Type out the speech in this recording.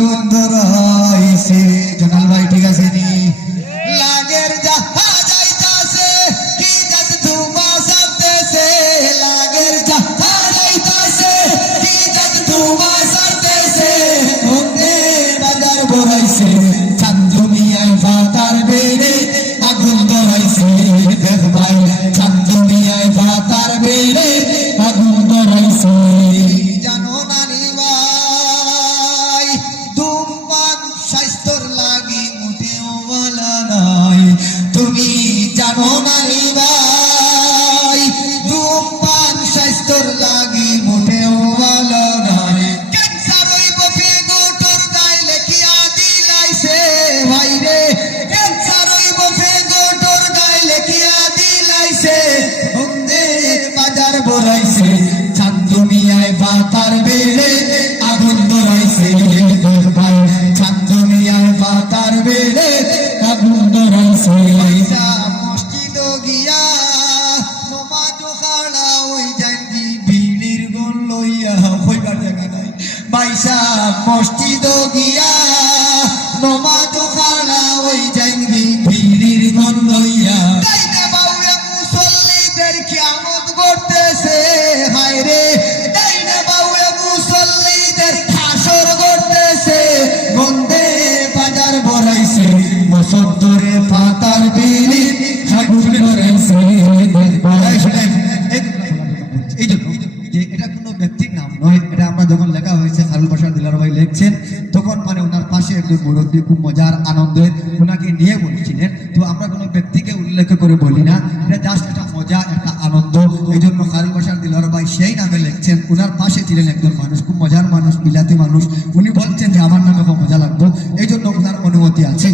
আগুন ধরাইছে। জনাল ভাই ঠিক আছে নি? লাগের জাহাজ আইতাছে, কি জাত ধুমা ছাড়তেছে। লাগের জাহাজ আইতাছে, কি জাত ধুমা ছাড়তেছে। বন্দে বাজার ভরাইছে, চান্দু মিয়ায় ফাতার বেড়ে আগুন ধরাইছে। দেখ ভাই চান্দু মিয়ায় ফাতার বেড়ে আগুন ধরাইছে। জানো না রে ভাই, ধূমপান স্বাস্থ্যর লাগি মোটেও ভালো নয়। তুমি জানো না রে ভাই, ধূমপান স্বাস্থ্যর লাগি মোটেও ভালো নয়। ক্যান্সার হইব ফেগুটোর গায়ে লেখিয়া দিলাইছে ভাই রে। ক্যান্সার হইব ফেগুটোর গায়ে লেখিয়া দিলাইছে। বন্দে বাজার ভরাইছে, চান্দু মিয়ায় ফাতার বেড়ে আগুন ধরাইছে। ভাই চান্দু মিয়ায় ফাতার বেড়ে আগুন ধরাইছে। পয়সা মসজিদ গিয়া নমাজ খাড়া ওই জাঙ্গি ভিড়ির গুণ লইয়া হইবার জায়গা নাই। পয়সা মসজিদ গিয়া নমাজ খাড়া ওই জাঙ্গি ভিড়ির গুণ লইয়া। তাইনে বাউয়া মুসল্লিদের কিয়ামত করতেছে হায় রে। তাইনে বাউয়া মুসল্লিদের হাসর করতেছে। বন্দে বাজার ভরাইছে, বছর ধরে ফাতার বিড়ি আগুন ধরাইছে। এই জন্য যে এটা কোনো ব্যক্তির নাম নয়, এটা আমরা যখন লেখা হয়েছে খারুল বাশার দিলার ভাই লিখছেন, তখন মানে ওনার পাশে একজন মুরব্বী খুব মজার আনন্দের ওনাকে নিয়ে বলেছিলেন। তো আমরা কোনো ব্যক্তিকে উল্লেখ করে বলি না, এটা জাস্ট একটা মজা, একটা আনন্দ। এই জন্য খারুল বাশার দিলার ভাই সেই নামে লিখছেন। ওনার পাশে ছিলেন একজন মানুষ, খুব মজার মানুষ, বিলাতি মানুষ। উনি বলছেন যে আমার নামে খুব মজা লাগতো, এই জন্য ওনার অনুমতি আছে।